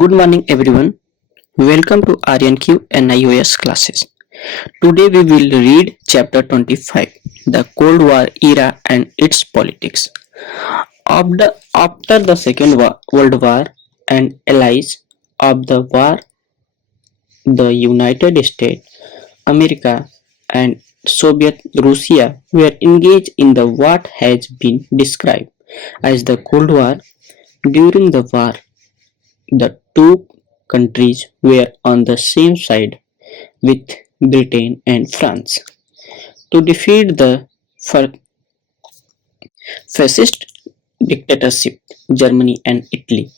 Good morning, everyone. Welcome to RNQ and iOS classes. Today we will read Chapter 25, The Cold War Era and Its Politics. After the World War and allies of the war, the United States, America, and Soviet Russia were engaged in the what has been described as the Cold War. During the war, the two countries were on the same side with Britain and France to defeat the fascist dictatorship Germany and Italy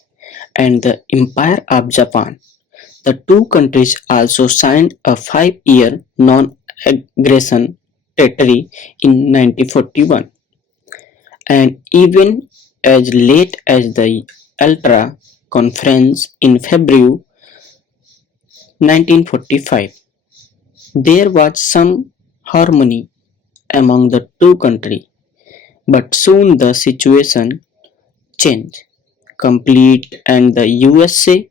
and the Empire of Japan. The two countries also signed a 5-year non-aggression treaty in 1941, and even as late as the Ultra Conference in February 1945, there was some harmony among the two countries, but soon the situation changed. Complete and the USA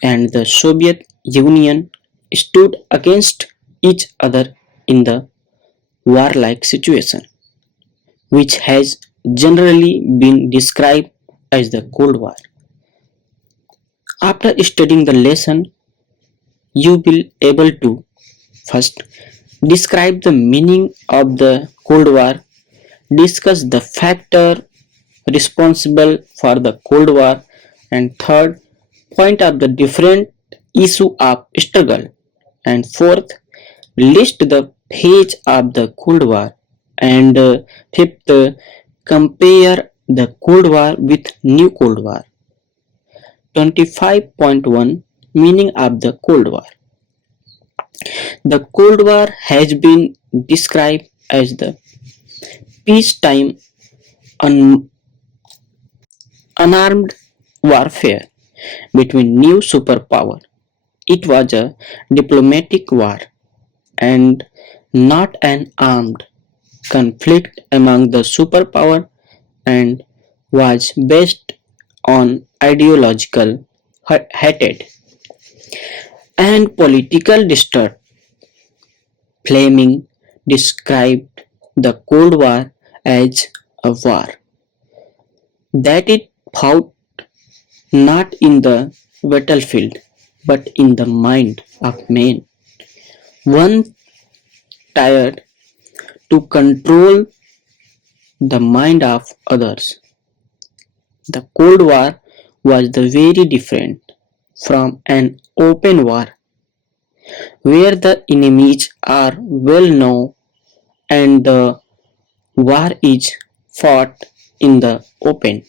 and the Soviet Union stood against each other in the warlike situation, which has generally been described as the Cold War. After studying the lesson, you will able to first describe the meaning of the Cold War, discuss the factor responsible for the Cold War, and third, point out the different issue of struggle, and fourth, list the phase of the Cold War, and fifth, compare the Cold War with New Cold War. 25.1 Meaning of the Cold War. The Cold War has been described as the peacetime un- unarmed warfare between new superpowers. It was a diplomatic war and not an armed conflict among the superpower, and was based on ideological hatred and political distrust. Fleming described the Cold War as a war that it fought not in the battlefield but in the mind of men. One tried to control the mind of others. The Cold War was the very different from an open war where the enemies are well known and the war is fought in the open.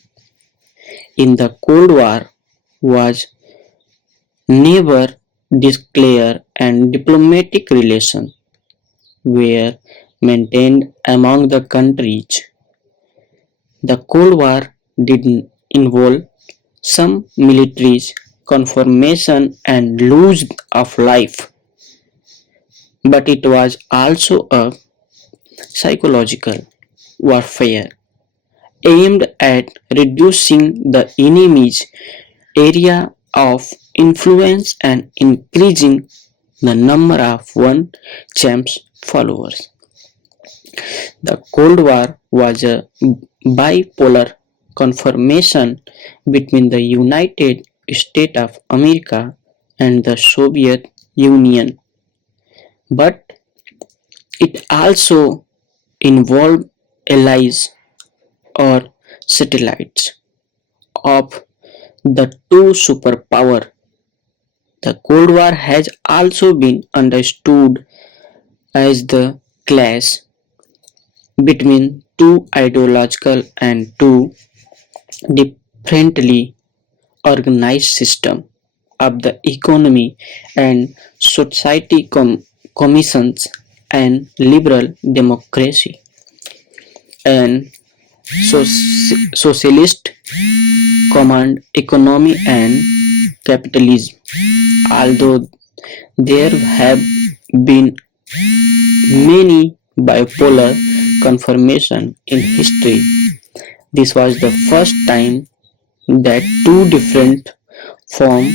In the Cold War was never declared and diplomatic relations were maintained among the countries. The Cold War did involve some military confirmation and loss of life, but it was also a psychological warfare aimed at reducing the enemy's area of influence and increasing the number of one champ's followers. The Cold War was a bipolar confrontation between the United States of America and the Soviet Union, but it also involved allies or satellites of the two superpowers. The Cold War has also been understood as the clash between two ideological and two differently organized systems of the economy and society commissions and liberal democracy and socialist command economy and capitalism. Although there have been many bipolar confirmation in history, this was the first time that two different form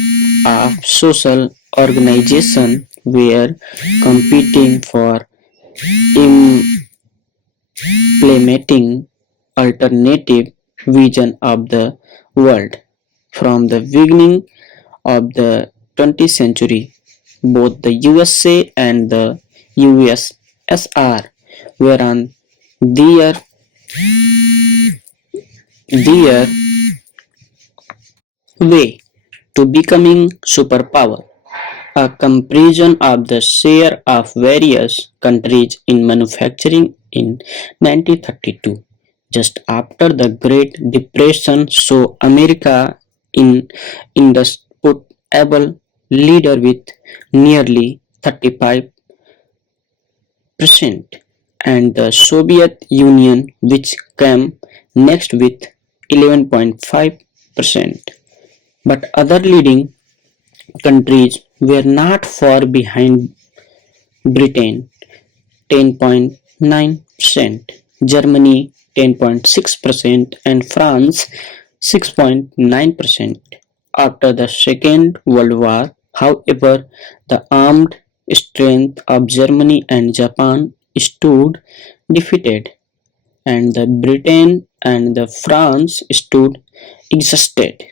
of social organization were competing for implementing alternative vision of the world. From the beginning of the 20th century, both the USA and the USSR were on their, their way to becoming superpower. A comparison of the share of various countries in manufacturing in 1932, just after the Great Depression, saw America in indisputable leader with nearly 35% and the Soviet Union which came next with 11.5%. But other leading countries were not far behind. Britain 10.9%, Germany 10.6%, and France 6.9%. After the Second World War, however, the armed strength of Germany and Japan stood defeated, and the Britain and the France stood exhausted.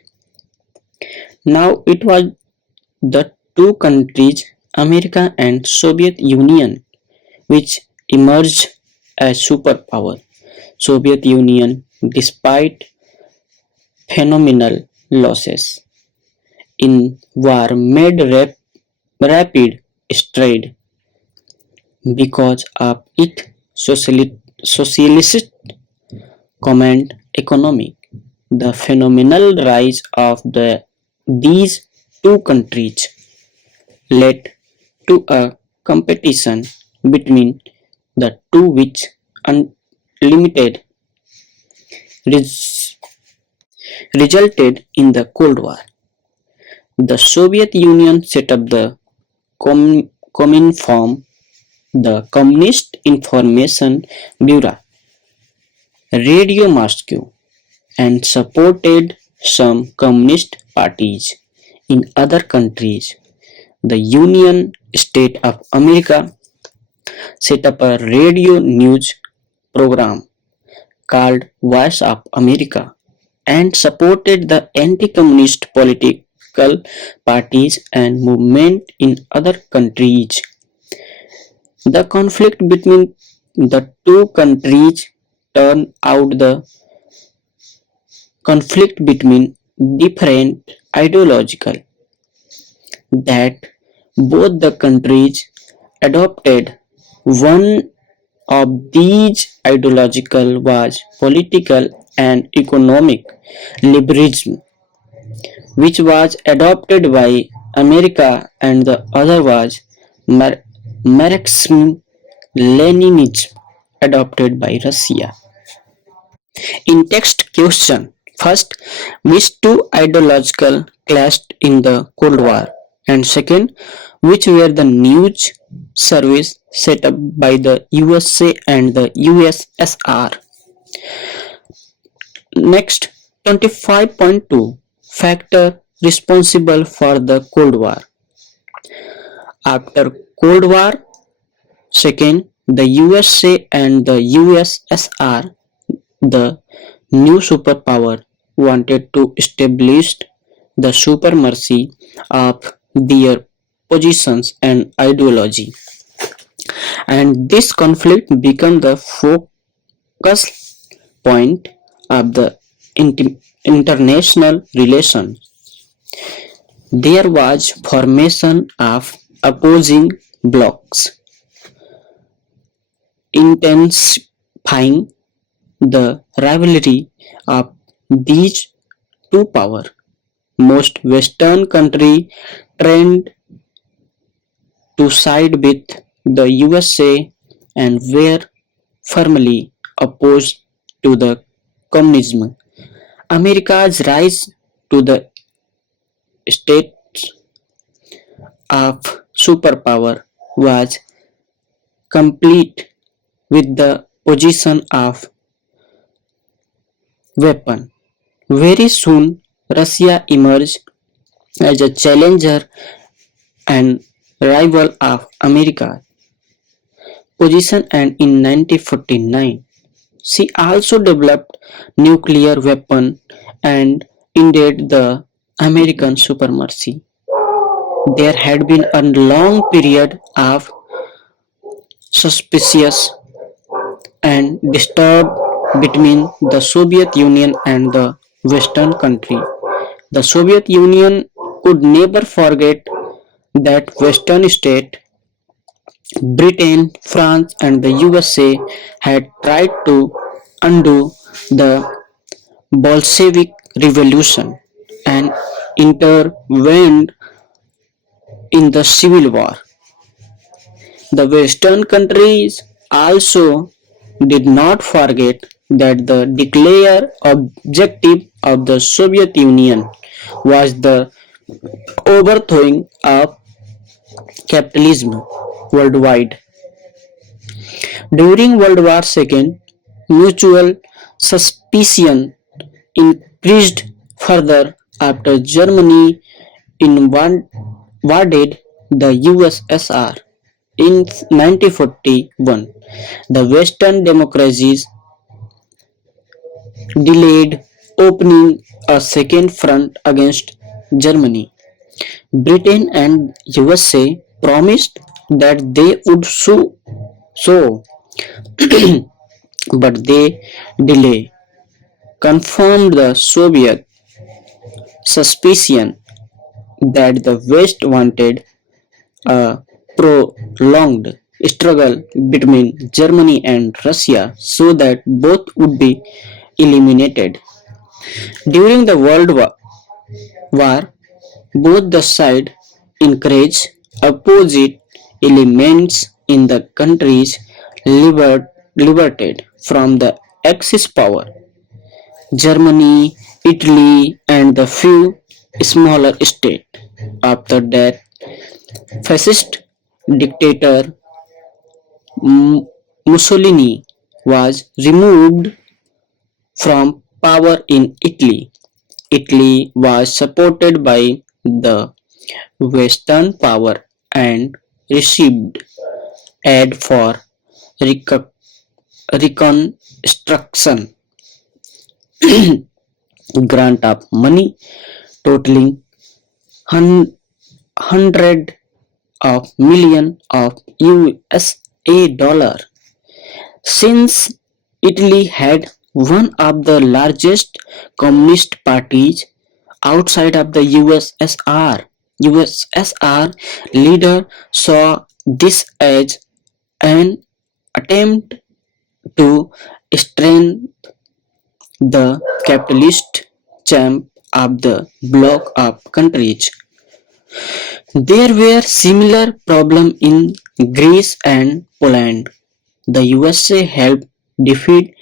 Now it was the two countries, America and Soviet Union, which emerged as superpower. Soviet Union, despite phenomenal losses in war, made rapid stride because of its socialist command economy. The phenomenal rise of these two countries led to a competition between the two which unlimited res- resulted in the Cold War. The Soviet Union set up the Cominform, the Communist Information Bureau, Radio Moscow, and supported some communist parties in other countries. The Union States of America set up a radio news program called Voice of America and supported the anti-communist political parties and movement in other countries. The conflict between the two countries turned out the conflict between different ideological that both the countries adopted. One of these ideological was political and economic liberalism, which was adopted by America, and the other was Marxism Leninism adopted by Russia. In text question, first, which two ideological clashed in the Cold War? And second, which were the news service set up by the USA and the USSR? Next, 25.2 factor responsible for the Cold War. After Cold War, second, the USA and the USSR, the new superpower, wanted to establish the supremacy of their positions and ideology, and this conflict became the focus point of the international relations. There was formation of opposing blocs, intensifying the rivalry of these two powers. Most Western countries tended to side with the USA and were firmly opposed to the communism. America's rise to the status of superpower was complete with the position of weapon. Very soon, Russia emerged as a challenger and rival of America position, and in 1949 she also developed nuclear weapon and ended the American supremacy. There had been a long period of suspicious and disturbed between the Soviet Union and the Western country. The Soviet Union could never forget that Western state, Britain, France, and the USA had tried to undo the Bolshevik Revolution and intervened in the Civil War. The Western countries also did not forget that the declared objective of the Soviet Union was the overthrowing of capitalism worldwide. During World War II, mutual suspicion increased further after Germany invaded the USSR in 1941. The Western democracies delayed opening a second front against Germany. Britain and USA promised that they would so but they delay confirmed the Soviet suspicion that the West wanted a prolonged struggle between Germany and Russia so that both would be eliminated. During the War, both the sides encouraged opposite elements in the countries liberated from the Axis power. Germany, Italy, and the few smaller states. After that, fascist dictator Mussolini was removed from power in Italy. Italy was supported by the Western power and received aid for reconstruction grant of money totaling hundred of million of USA dollar. Since Italy had one of the largest communist parties outside of the USSR leader saw this as an attempt to strengthen the capitalist champ of the bloc of countries. There were similar problems in Greece and Poland. The USA helped defeat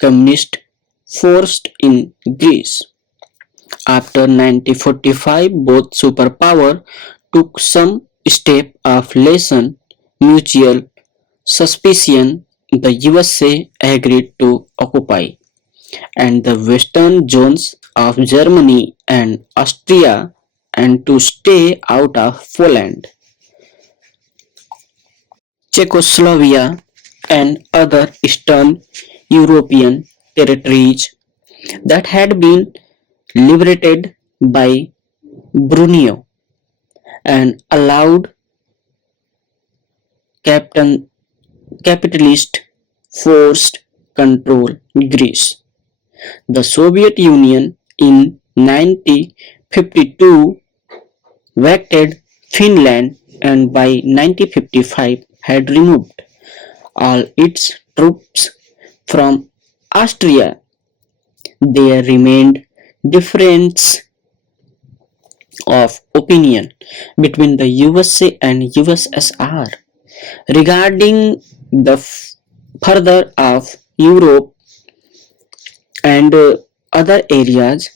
communist forces in Greece. After 1945, both superpowers took some step of lessen mutual suspicion. The USA agreed to occupy and the western zones of Germany and Austria and to stay out of Poland, Czechoslovakia, and other Eastern European territories that had been liberated by Brunei and allowed captain, capitalist forced control Greece. The Soviet Union in 1952 vacated Finland and by 1955 had removed all its troops from Austria. There remained difference of opinion between the USA and USSR regarding the further of Europe and other areas.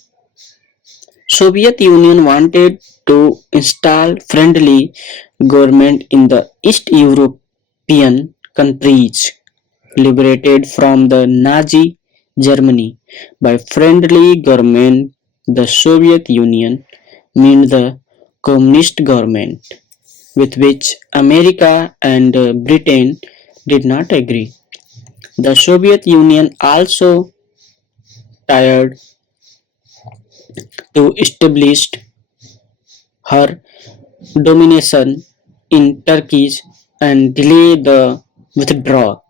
Soviet Union wanted to install friendly government in the East European countries liberated from the Nazi Germany. By friendly government, the Soviet Union meant the communist government, with which America and Britain did not agree. The Soviet Union also tried to establish her domination in Turkey and delay the withdrawal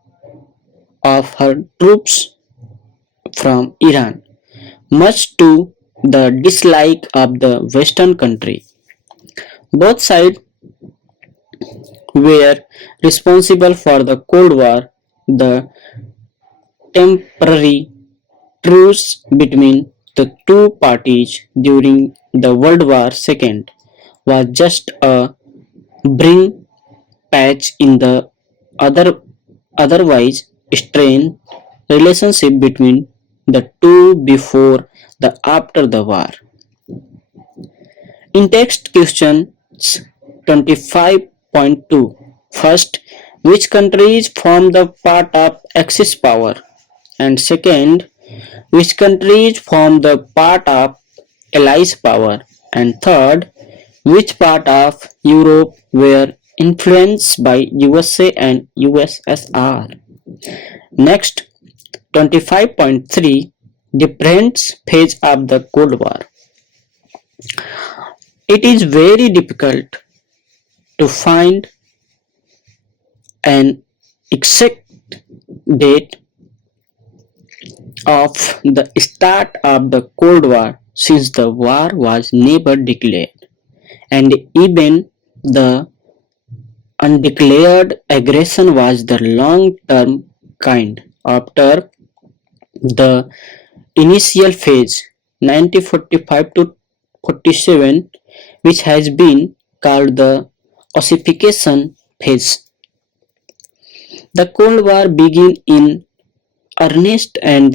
of her troops from Iran, much to the dislike of the Western country. Both sides were responsible for the Cold War. The temporary truce between the two parties during the World War II was just a bring patch in the otherwise strained relationship between the two before the after the war. In text questions 25.2, first, which countries form the part of Axis power? And second, which countries form the part of Allies power? And third, which part of Europe were influenced by USA and USSR? Next, 25.3, different phase of the Cold War. It is very difficult to find an exact date of the start of the Cold War since the war was never declared, and even the undeclared aggression was the long term kind. After the initial phase 1945 to 47, which has been called the ossification phase, the Cold War began in earnest, and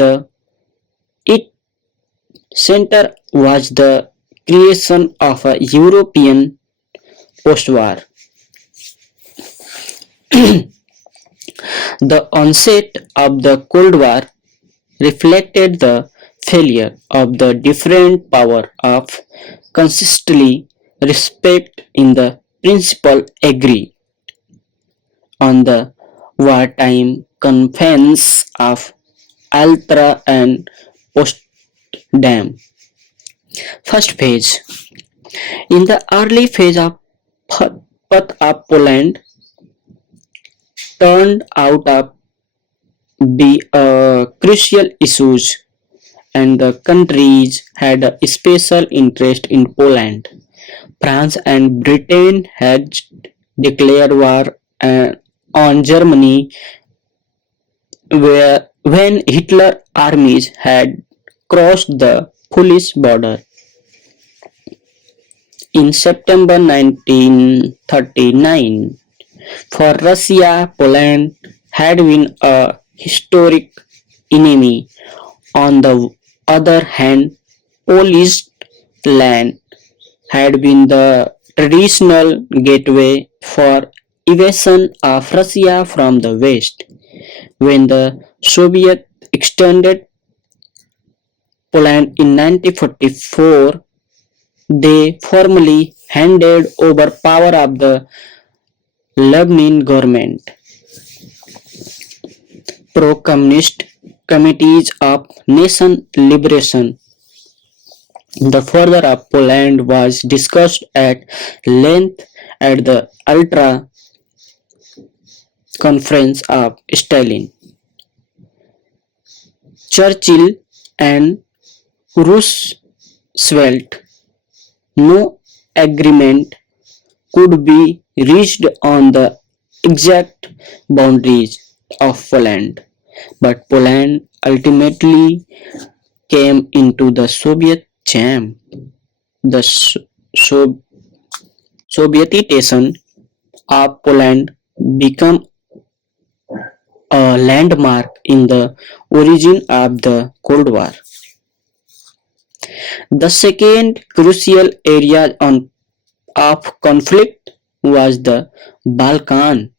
its center was the creation of a European post-war. The onset of the Cold War reflected the failure of the different powers of consistently respect in the principle agree on the wartime conference of Altra and Potsdam. First phase. In the early phase of path of Poland turned out to be a crucial issue, and the countries had a special interest in Poland. France and Britain had declared war on Germany when Hitler armies had crossed the Polish border. In September 1939, for Russia, Poland had been a historic enemy. On the other hand, Polish land had been the traditional gateway for evasion of Russia from the West. When the Soviets extended Poland in 1944, they formally handed over power of the Lebanon government. Pro-communist committees of nation liberation. The further of Poland was discussed at length at the Ultra Conference of Stalin. Churchill and Roosevelt. No agreement could be reached on the exact boundaries of Poland, but Poland ultimately came into the Soviet jam. The so- Sovietization of Poland became a landmark in the origin of the Cold War. The second crucial area of conflict was the Balkan.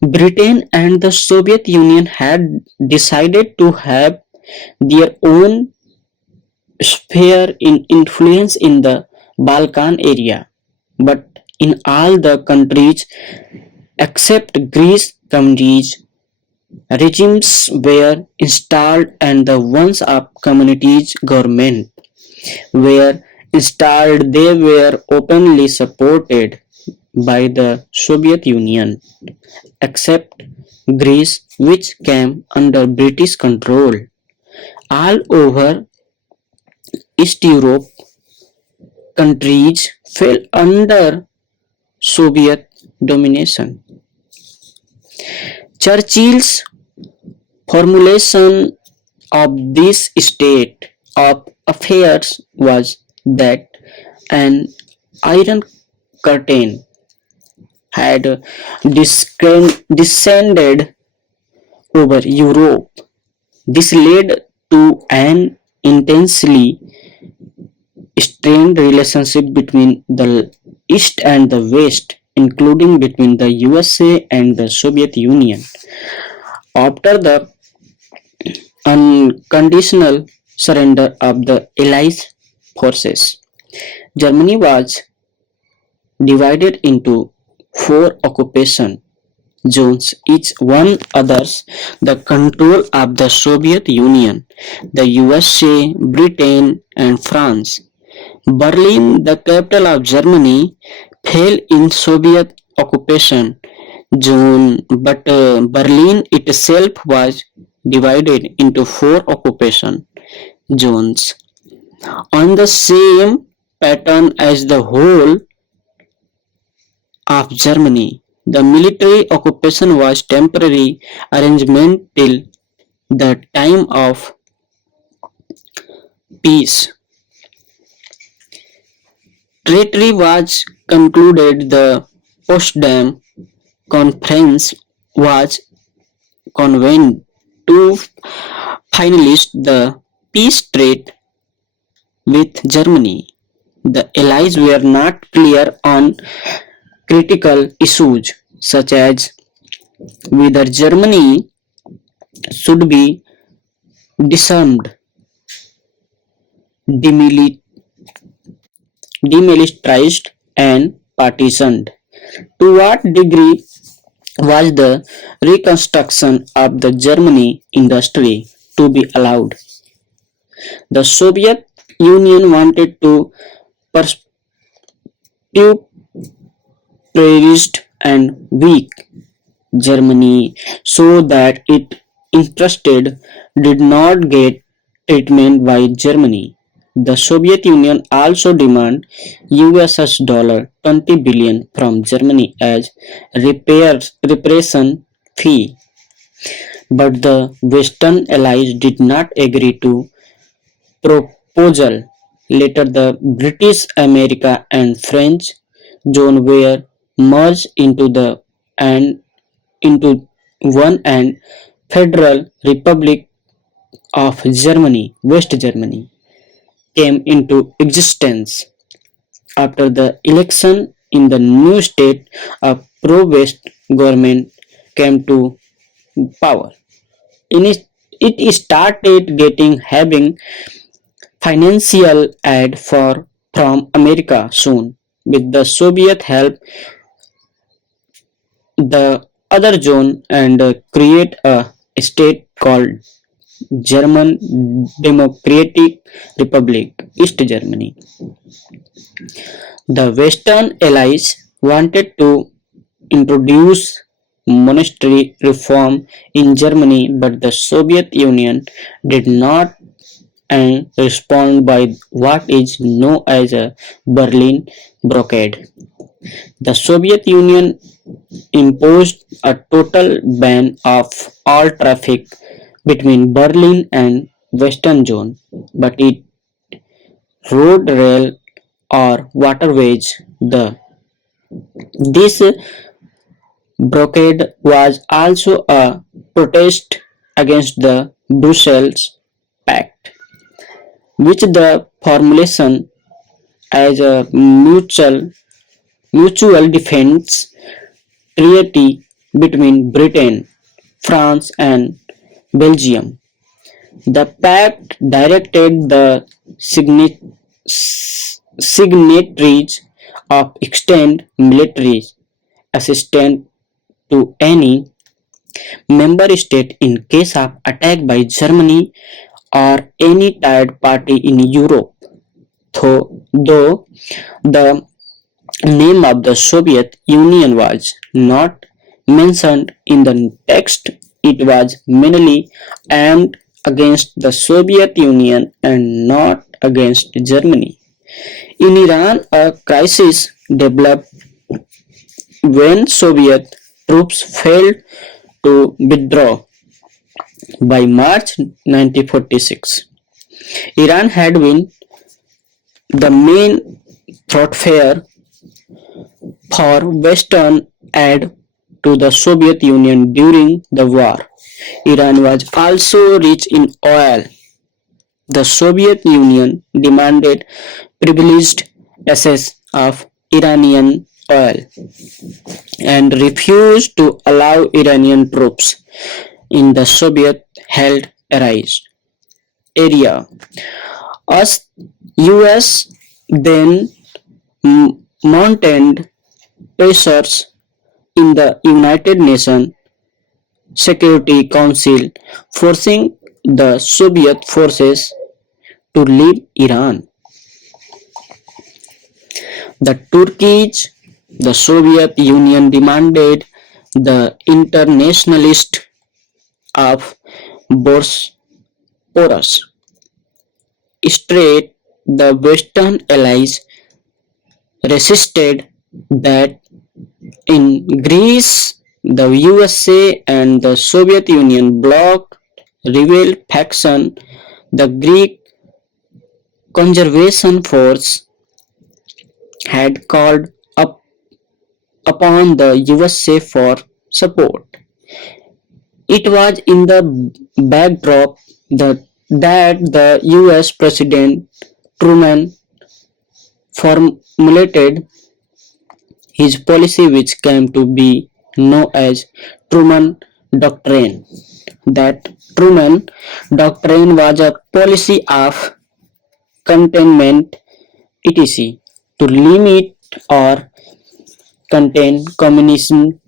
Britain and the Soviet Union had decided to have their own sphere in influence in the Balkan area, but in all the countries except Greece regimes were installed and the ones of communities government were installed. They were openly supported by the Soviet Union, except Greece, which came under British control. All over East Europe, countries fell under Soviet domination. Churchill's formulation of this state of affairs was that an iron curtain had descended over Europe. This led to an intensely strained relationship between the East and the West, including between the USA and the Soviet Union. After the unconditional surrender of the Allied forces, Germany was divided into four occupation zones, each one others the control of the Soviet Union, the USA, Britain, and France. Berlin, the capital of Germany, fell in Soviet occupation zone, but Berlin itself was divided into four occupation zones on the same pattern as the whole of Germany. The military occupation was temporary arrangement till the time of peace. Treaty was concluded. The Potsdam Conference was convened to finalize the peace treaty with Germany. The Allies were not clear on critical issues such as whether Germany should be disarmed, demili- demilitarized, and partitioned. To what degree was the reconstruction of the Germany industry to be allowed? The Soviet Union wanted to pursue praised and weak Germany so that its interested did not get treatment by Germany. The Soviet Union also demanded USS $20 billion from Germany as reparation fee, but the Western allies did not agree to proposal. Later, the British America and French zone were merged and into one and Federal Republic of Germany, West Germany, came into existence. After the election in the new state, a pro-West government came to power. In it started getting having financial aid from America soon. With the Soviet help, the other zone and create a state called German Democratic Republic, East Germany. The Western Allies wanted to introduce monetary reform in Germany, but the Soviet Union did not and respond by what is known as a Berlin blockade. The Soviet Union imposed a total ban of all traffic between Berlin and Western Zone, but it road, rail, or waterways. This blockade was also a protest against the Brussels Pact, which the formulation as a mutual defense treaty between Britain, France, and Belgium. The pact directed the signatories of extend military assistance to any member state in case of attack by Germany or any third party in Europe. Though the name of the Soviet Union was not mentioned in the text, it was mainly aimed against the Soviet Union and not against Germany. In Iran, a crisis developed when Soviet troops failed to withdraw by March 1946. Iran had been the main thoroughfare for Western aid to the Soviet Union during the war. Iran was also rich in oil. The Soviet Union demanded privileged access of Iranian oil and refused to allow Iranian troops in the Soviet held area. As US then mounted pressures in the United Nations Security Council, forcing the Soviet forces to leave Iran. The Turkish, the Soviet Union demanded the internationalist of Bosporus Strait. The Western allies resisted that. In Greece, the USA and the Soviet Union blocked rebel faction. The Greek Conservation Force had called up upon the USA for support. It was in the backdrop that the US President Truman formulated his policy, which came to be known as Truman Doctrine. That Truman Doctrine was a policy of containment, etc., to limit or contain communism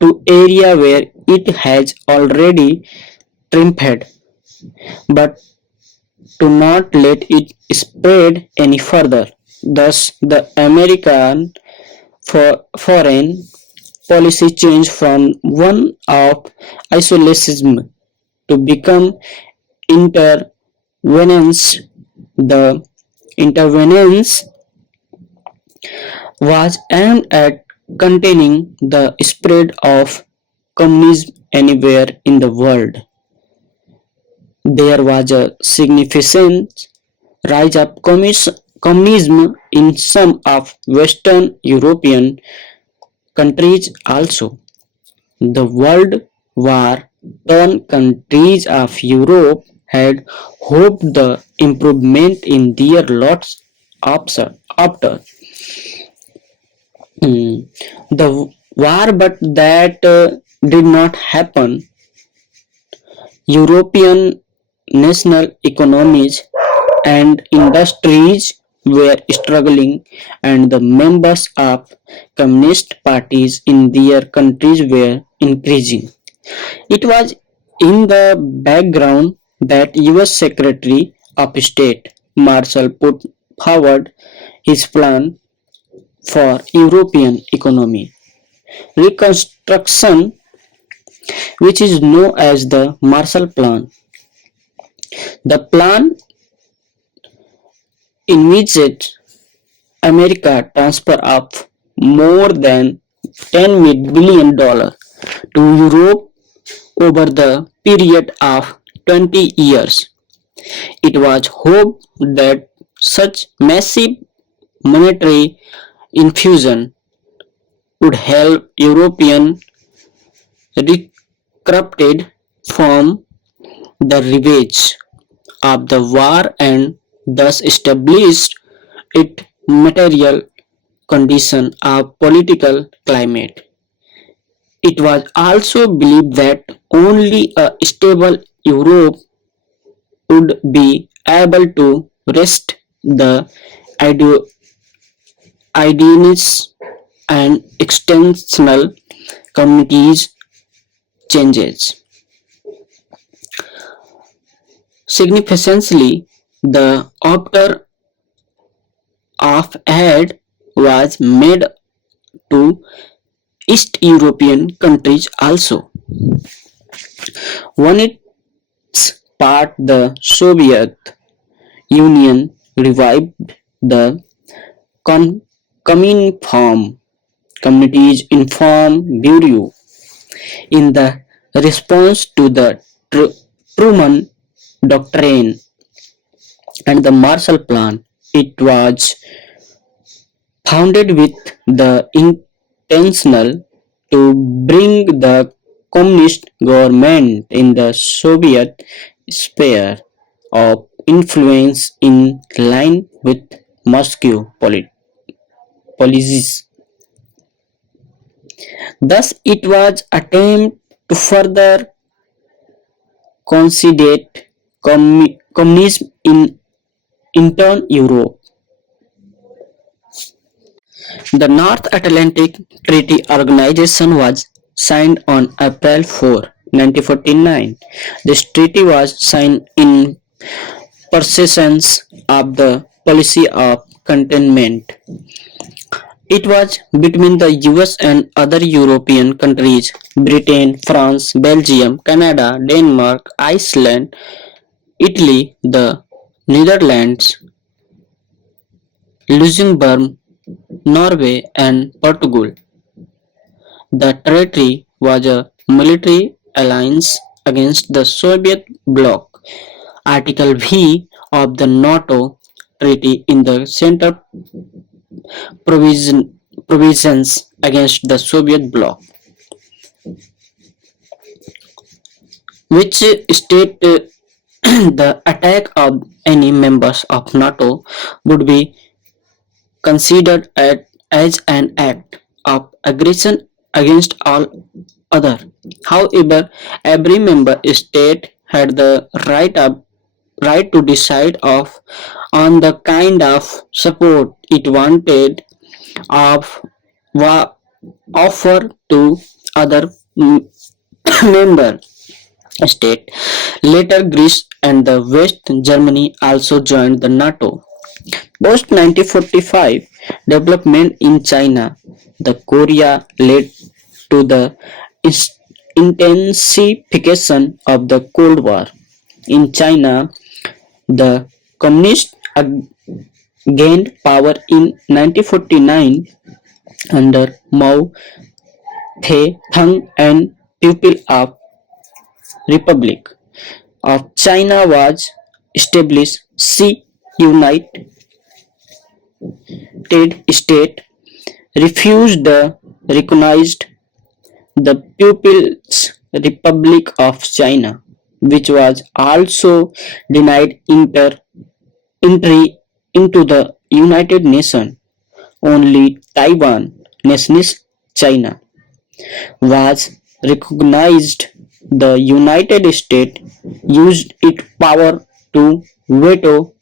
to area where it has already triumphed, but to not let it spread any further. Thus, the American foreign policy changed from one of isolationism to become intervenence. The intervenence was aimed at containing the spread of communism anywhere in the world. There was a significant rise of communism in some of Western European countries also. The World War torn countries of Europe had hoped the improvement in their lots after the war, but that did not happen. European national economies and industries were struggling, and the members of communist parties in their countries were increasing. It was in the background that US Secretary of State Marshall put forward his plan for European economy reconstruction, which is known as the Marshall Plan. The plan envisaged America transfer of more than $10 billion to Europe over the period of 20 years. It was hoped that such massive monetary infusion would help European recruited from the ravages of the war and thus established its material condition of political climate. It was also believed that only a stable Europe would be able to resist the ideo- ideas and external communities changes. Significantly, the offer of aid was made to East European countries also. One its part, the Soviet Union revived the con- Communiform Communities Inform Bureau in the response to the Truman Doctrine and the Marshall Plan. It was founded with the intentional to bring the communist government in the Soviet sphere of influence in line with Moscow policies. Thus, it was attempt to further consolidate communism in Eastern Europe. The North Atlantic Treaty Organization was signed on April 4, 1949. This treaty was signed in pursuance of the policy of containment. It was between the US and other European countries, Britain, France, Belgium, Canada, Denmark, Iceland, Italy, the Netherlands, Luxembourg, Norway, and Portugal. The treaty was a military alliance against the Soviet bloc. Article V of the NATO Treaty in the center provisions against the Soviet bloc, which state the attack of any members of NATO would be considered as an act of aggression against all other. However, every member state had the right to decide on the kind of support it wanted of wa- offer to other member state. Later, Greece and the West Germany also joined the NATO. Post 1945 development in China, the Korea led to the intensification of the Cold War. In China, the communists gained power in 1949 under Mao Zedong and People of Republic of China was established. C. United States refused the recognized the People's Republic of China, which was also denied entry into the United Nations. Only Taiwan, nationalist China, was recognized. The United States used its power to veto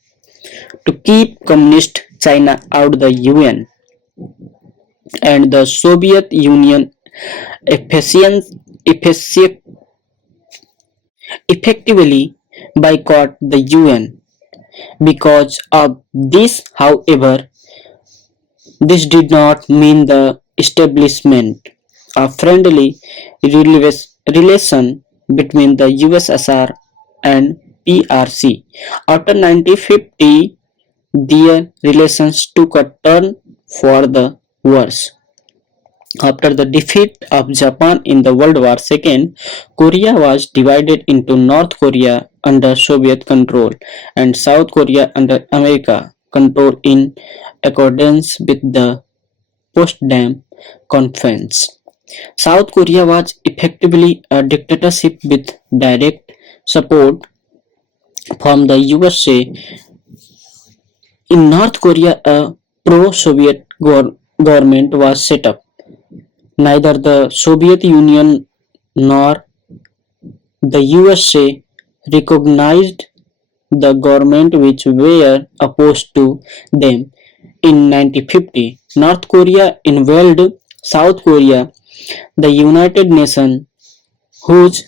to keep communist China out of the UN, and the Soviet Union effectively boycott the UN. Because of this, however, this did not mean the establishment of friendly relation between the USSR and PRC. After 1950, their relations took a turn for the worse. After the defeat of Japan in the World War II, Korea was divided into North Korea under Soviet control and South Korea under American control in accordance with the Potsdam Conference. South Korea was effectively a dictatorship with direct support from the USA. In North Korea, a pro-Soviet government was set up. Neither the Soviet Union nor the USA recognized the government which were opposed to them. In 1950, North Korea invaded South Korea. The United Nations, whose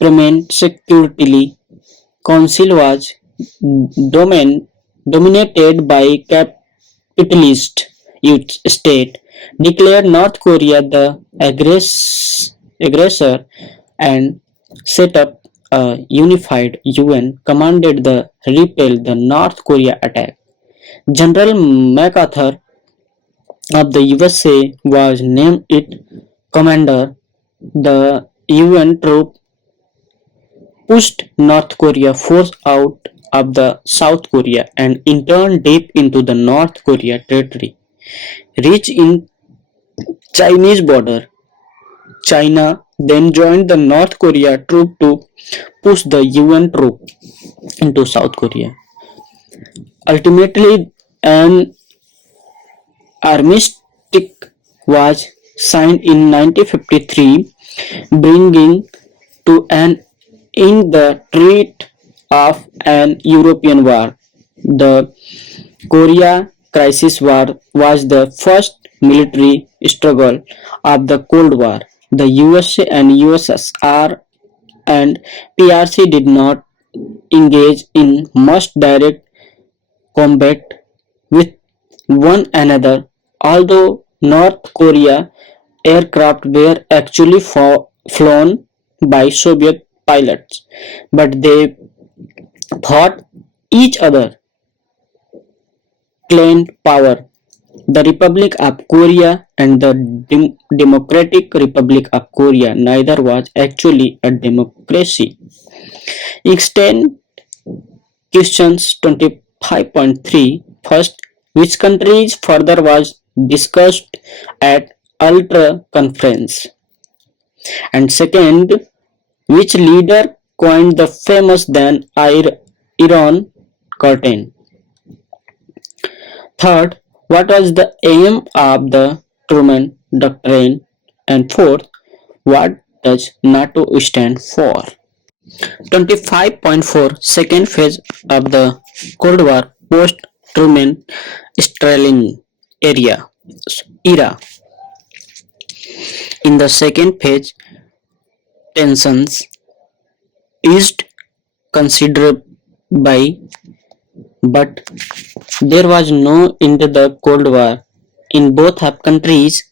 permanent security council was dominated by capitalist state, declared North Korea the aggressor and set up a unified UN commanded the repel the North Korea attack. General MacArthur of the USA was named its commander. The UN troop pushed North Korea force out of the South Korea and in turn deep into the North Korea territory. Reach in Chinese border, China then joined the North Korea troop to push the UN troop into South Korea. Ultimately, an armistice was signed in 1953, bringing to an end the threat of an European war. The Korea Crisis War was the first military struggle of the Cold War. The USA and USSR and PRC did not engage in much direct combat with one another, although North Korea aircraft were actually flown by Soviet pilots, but they fought each other, claimed power. The Republic of Korea and the Democratic Republic of Korea neither was actually a democracy. Extend questions 25.3 first, which countries further was discussed at Ultra Conference, and second, which leader coined the famous then Iran curtain. Third, what was the aim of the Truman Doctrine? And fourth, what does NATO stand for? 25.4 Second phase of the Cold War post Truman Stalin era. In the second phase, tensions eased considerably, but there was no end to the Cold War. In both of countries,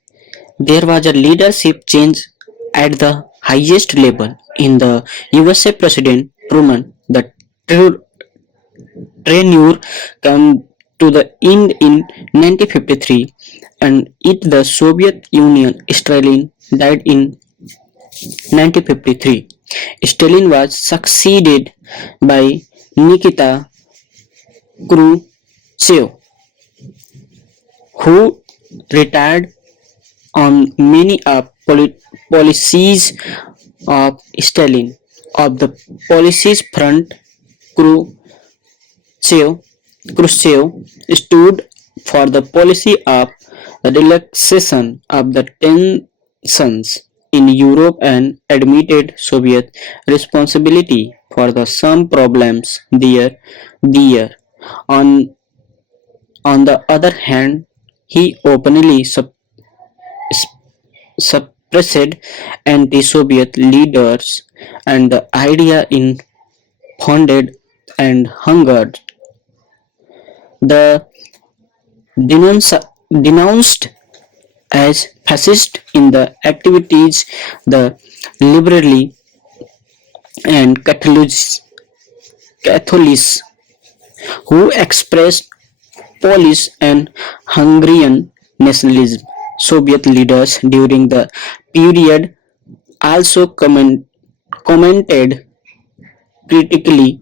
there was a leadership change at the highest level. In the USA, President Truman, the tenure came to the end in 1953, and it the Soviet Union, Stalin died in 1953. Stalin was succeeded by Nikita Khrushchev, who retired on many of policies of Stalin. Of the policies front, Khrushchev stood for the policy of relaxation of the tensions in Europe and admitted Soviet responsibility for the some problems there. On, on the other hand, he openly suppressed anti-Soviet leaders and the idea in founded and hungered. The denounced as fascist in the activities the liberally and Catholics who expressed Polish and Hungarian nationalism. Soviet leaders during the period also commented critically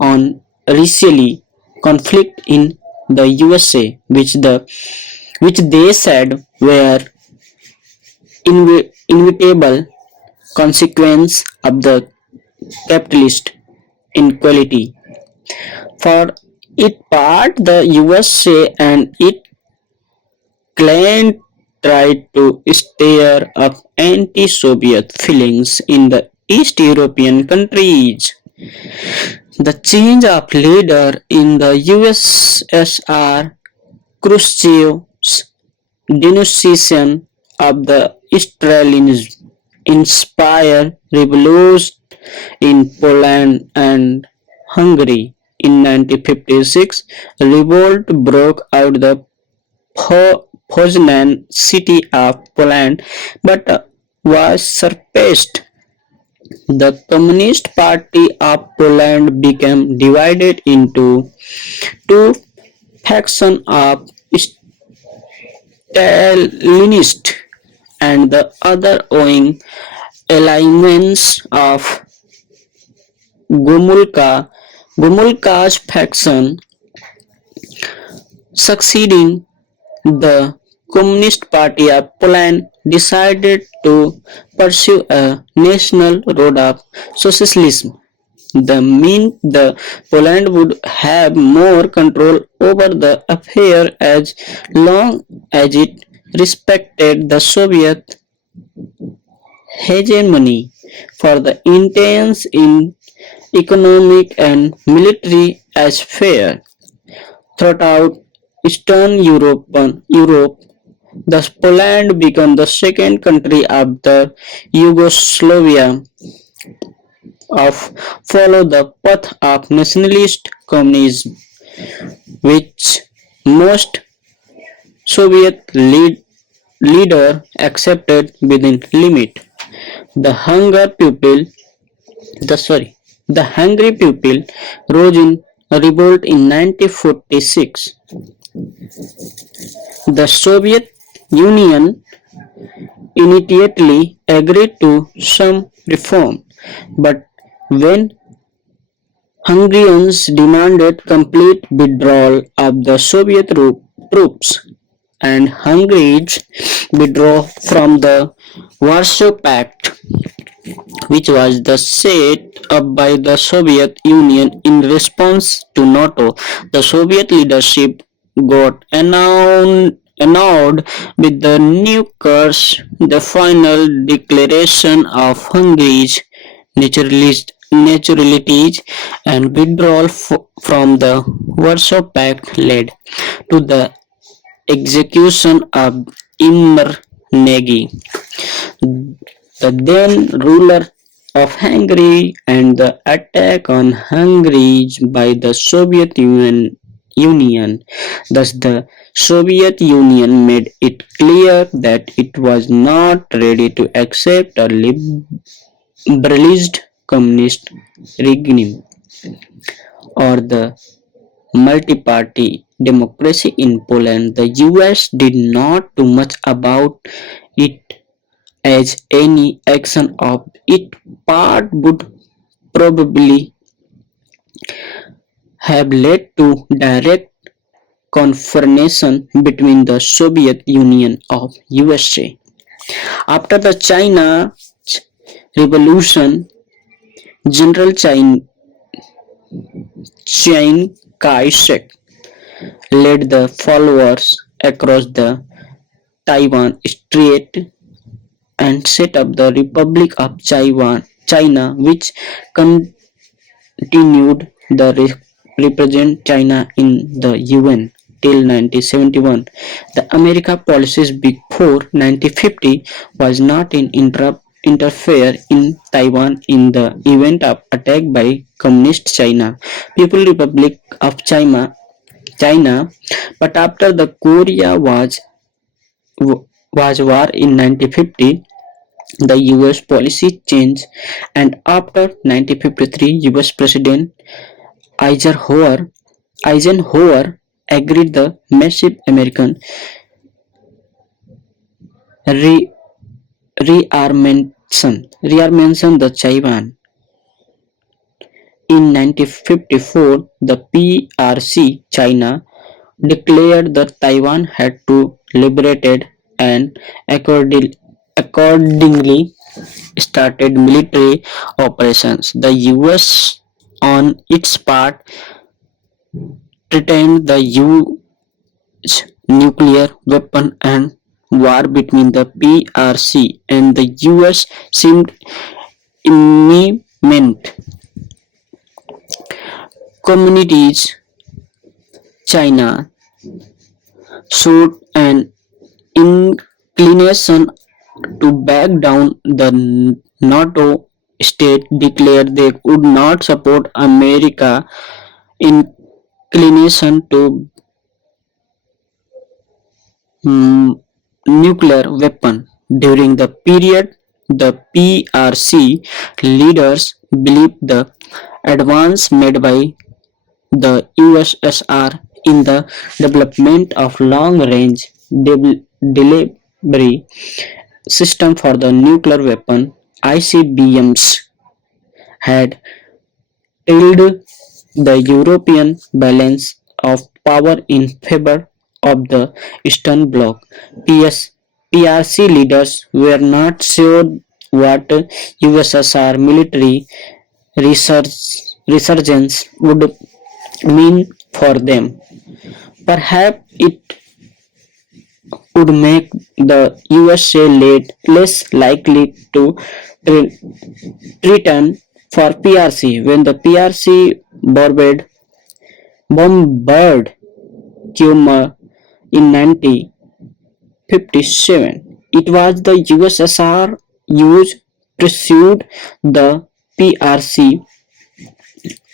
on racial conflict in the USA, which they said were inevitable consequence of the capitalist inequality. For its part, the USA and its claimed tried to stir up anti-Soviet feelings in the East European countries. The change of leader in the USSR Khrushchev's denunciation of the Stalinism inspired revolution in Poland and Hungary. In 1956, revolt broke out the Poznan city of Poland but was suppressed. The Communist Party of Poland became divided into two factions of Stalinists and the other owing alignments of Gomulka. Gomulka's faction succeeding the Communist Party of Poland decided to pursue a national road of socialism. The meant the Poland would have more control over the affair as long as it respected the Soviet hegemony for the intense in economic and military sphere throughout Europe. Thus, Poland became the second country after Yugoslavia of follow the path of nationalist communism, which most leader accepted within limit. The hunger people, the hungry people rose in revolt in 1946. The Soviet Union immediately agreed to some reform, but when Hungarians demanded complete withdrawal of the Soviet troops and Hungary's withdrawal from the Warsaw Pact, which was the set up by the Soviet Union in response to NATO. The Soviet leadership got annoyed with the new course. The final declaration of Hungary's naturalities and withdrawal from the Warsaw Pact led to the execution of Imre Nagy, the then ruler of Hungary, and the attack on Hungary by the Union. Thus, the Soviet Union made it clear that it was not ready to accept a liberalized communist regime or the multi-party democracy in Poland. The US did not do much about it as any action of its part would probably have led to direct confrontation between the Soviet Union of USA. After the China Revolution, General Chiang Kai-shek led the followers across the Taiwan Strait and set up the Republic of China, which continued the represent China in the UN till 1971. The America policies before 1950 was not in interfere in Taiwan in the event of attack by Communist China, People Republic of China, but after the Korea was war in 1950, the US policy changed, and after 1953 US President Eisenhower Eisenhower agreed the massive American re- rearmament the Taiwan. In 1954, the PRC China declared that Taiwan had to liberated and accordingly started military operations. The US on its part threatened the use nuclear weapon and war between the PRC and the US seemed imminent. Communities China showed an inclination to back down. The NATO state declared they would not support America's inclination to mm, nuclear weapon. During the period, the PRC leaders believed the advance made by the USSR in the development of long-range delivery system for the nuclear weapon ICBMs had tilted the European balance of power in favor of the Eastern Bloc. PRC leaders were not sure what USSR military resurg- resurgence would mean for them. Perhaps it would make the USA less likely to re- return for PRC when the PRC bombarded Cuba in 1957. It was the USSR used pursued the PRC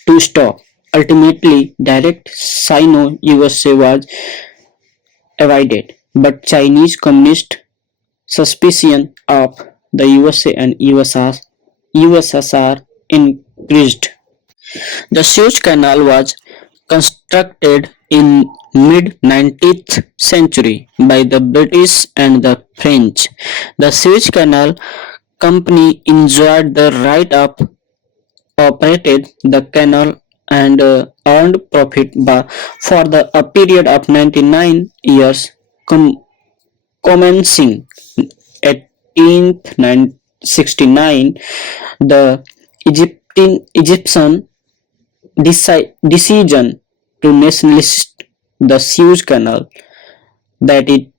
to stop. Ultimately, direct Sino-USA was avoided, but Chinese Communist suspicion of the USA and USSR increased. The Suez Canal was constructed in mid-19th century by the British and the French. The Suez Canal Company enjoyed the right of operated the canal and earned profit for a period of 99 years, commencing 1869. The Egyptian decision to nationalize the Suez Canal, that it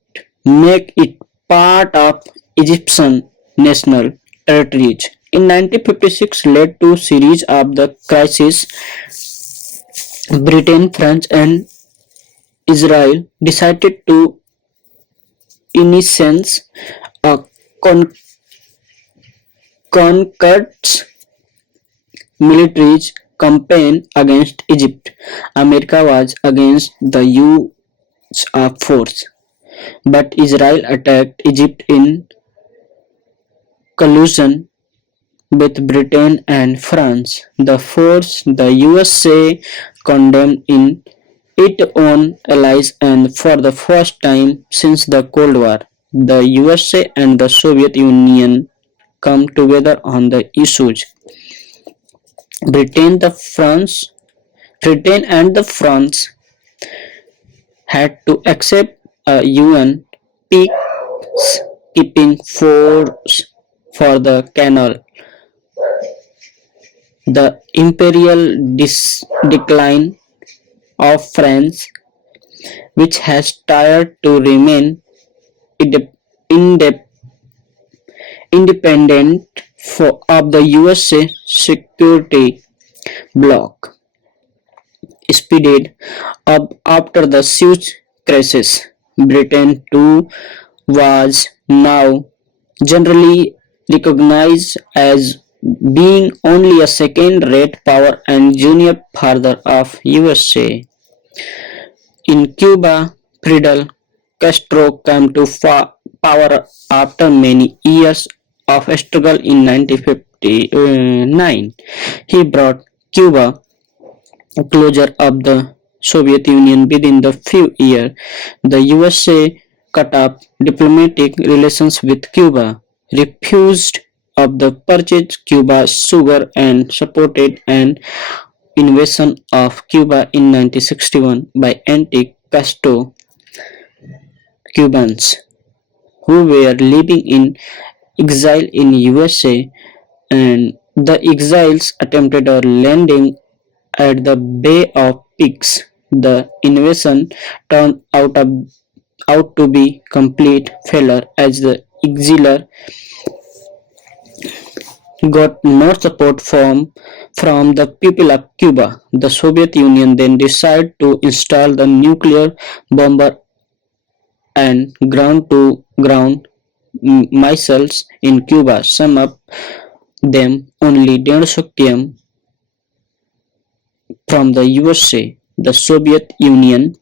make it part of Egyptian national territories. In 1956 led to series of the crises. Britain, France and Israel decided to initiate a conquest military campaign against Egypt. America was against the use of force, but Israel attacked Egypt in collusion with Britain and France. The force the USA condemned in its own allies, and for the first time since the Cold War, the USA and the Soviet Union come together on the issues. Britain, the France, Britain and the France had to accept a UN peacekeeping force for the canal. The imperial decline of France, which has tried to remain independent of the USA security bloc, speeded up after the Suez crisis. Britain too was now generally recognized as being only a second-rate power and junior father of USA. In Cuba, Fidel Castro came to power after many years of struggle in 1959. He brought Cuba closure of the Soviet Union within the few years. The USA cut off diplomatic relations with Cuba, refused of the purchase Cuba sugar and supported an invasion of Cuba in 1961 by anti-Castro Cubans who were living in exile in USA, and the exiles attempted a landing at the Bay of Pigs. The invasion turned out to be complete failure as the exiles got no support from the people of Cuba. The Soviet Union then decided to install the nuclear bomber and ground-to-ground missiles in Cuba, some of them only 150 km from the USA. The Soviet Union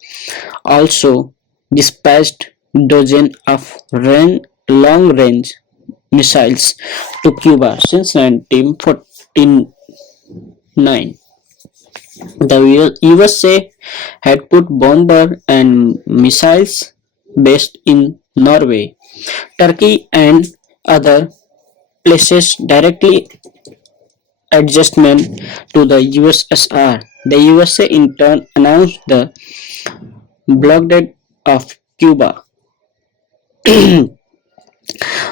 also dispatched dozens of long-range missiles to Cuba since 1949. The USA had put bomber and missiles based in Norway, Turkey, and other places directly adjustment to the USSR. The USA in turn announced the blockade of Cuba.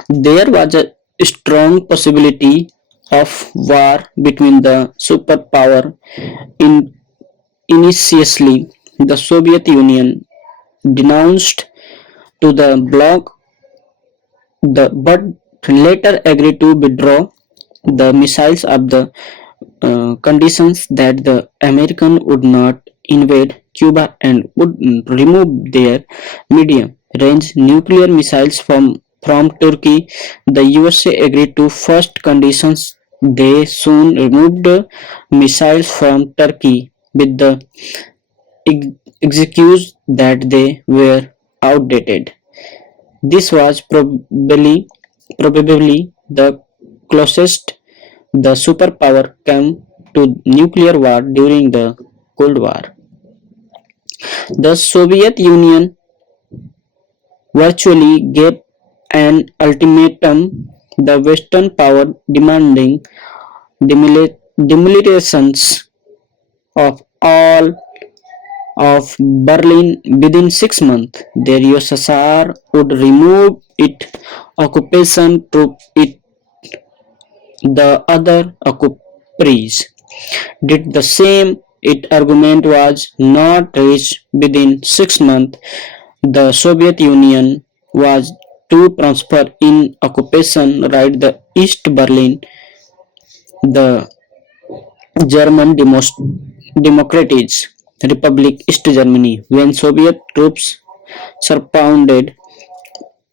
There was a strong possibility of war between the superpower. In initially, the Soviet Union denounced to the bloc but later agreed to withdraw the missiles of the conditions that the American would not invade Cuba and would remove their medium range nuclear missiles from Turkey. The USA agreed to first conditions. They soon removed missiles from Turkey with the excuse that they were outdated. This was probably the closest the superpower came to nuclear war during the Cold War. The Soviet Union virtually gave an ultimatum, the Western power demanding demilitarizations of all of Berlin within 6 months. The USSR would remove its occupation troops. The other occupiers did the same. Its argument was not reached within 6 months. The Soviet Union was to transfer in occupation right the East Berlin, the German Democratic Republic East Germany. When Soviet troops surrounded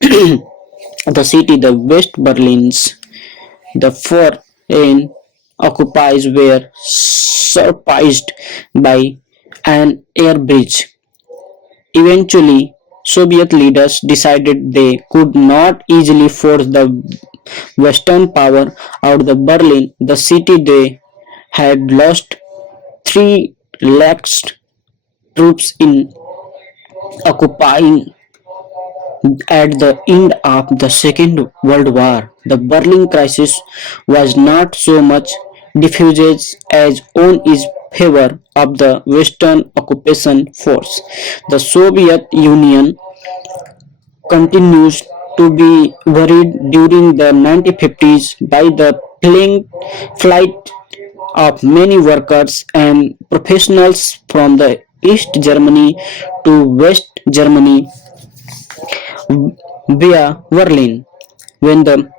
the city, the West Berlin's the foreign occupiers were surprised by an air bridge. Eventually, Soviet leaders decided they could not easily force the Western power out of Berlin, the city they had lost 3 lakh troops in occupying at the end of the Second World War. The Berlin crisis was not so much diffused as on its favor of the Western occupation force. The Soviet Union continues to be worried during the 1950s by the plane flight of many workers and professionals from the East Germany to West Germany via Berlin. When the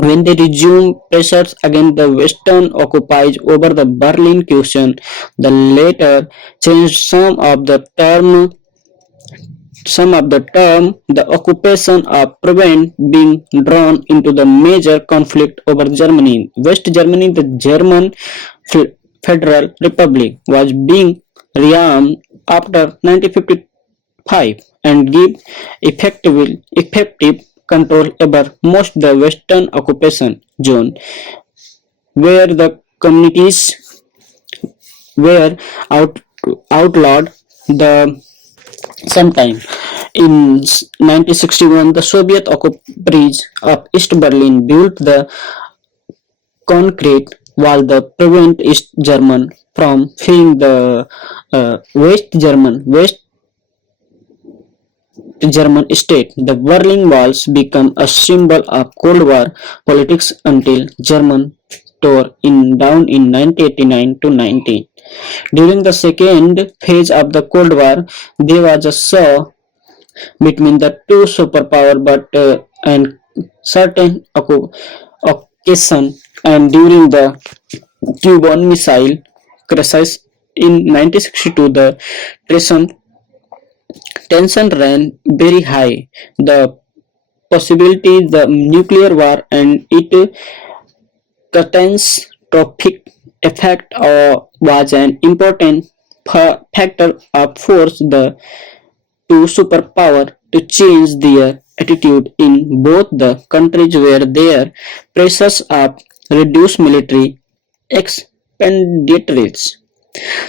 when they resumed pressures against the Western occupiers over the Berlin question, the latter changed some of the term, the occupation of prevent being drawn into the major conflict over Germany. West Germany, the German Federal Republic, was being rearmed after 1955 and give effective control over most the western occupation zone where the communities were outlawed. The sometime in 1961, the Soviet occupiers of East Berlin built the concrete wall that prevent East German from freeing the West German state. The Berlin Walls became a symbol of Cold War politics until German tore in down in 1989 to 19. During the second phase of the Cold War, there was a saw between the two superpowers, but and certain occasion and during the Cuban Missile Crisis in 1962, the tension Tension ran very high. The possibility the nuclear war and its catastrophic effect was an important factor of force the two superpowers to change their attitude in both the countries where their pressures of reduced military expenditures.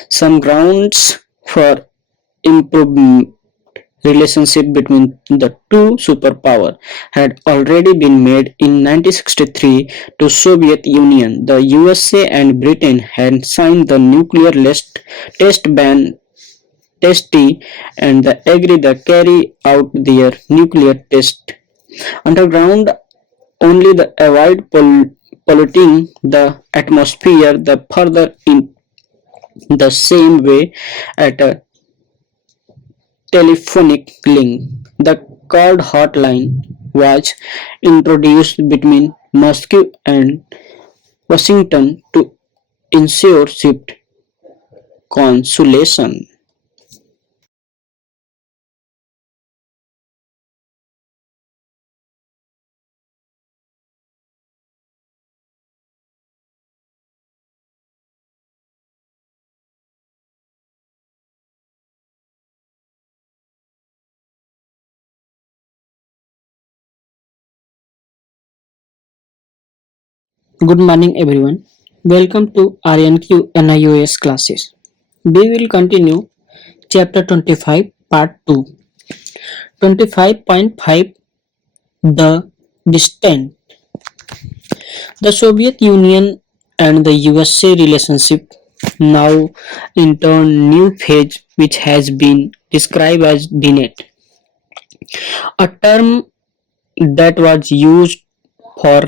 Some grounds for improved relationship between the two superpowers had already been made in 1963 to Soviet Union. The USA and Britain had signed the nuclear test ban treaty and they agreed to carry out their nuclear test. Underground only the avoid polluting the atmosphere the further in the same way at a telephonic link. The card hotline was introduced between Moscow and Washington to ensure swift consultation. Good morning everyone. Welcome to RNQ NIOS classes. We will continue chapter 25 part 2. 25.5 The Distant. The Soviet Union and the USA relationship now enter a new phase which has been described as DNET, a term that was used for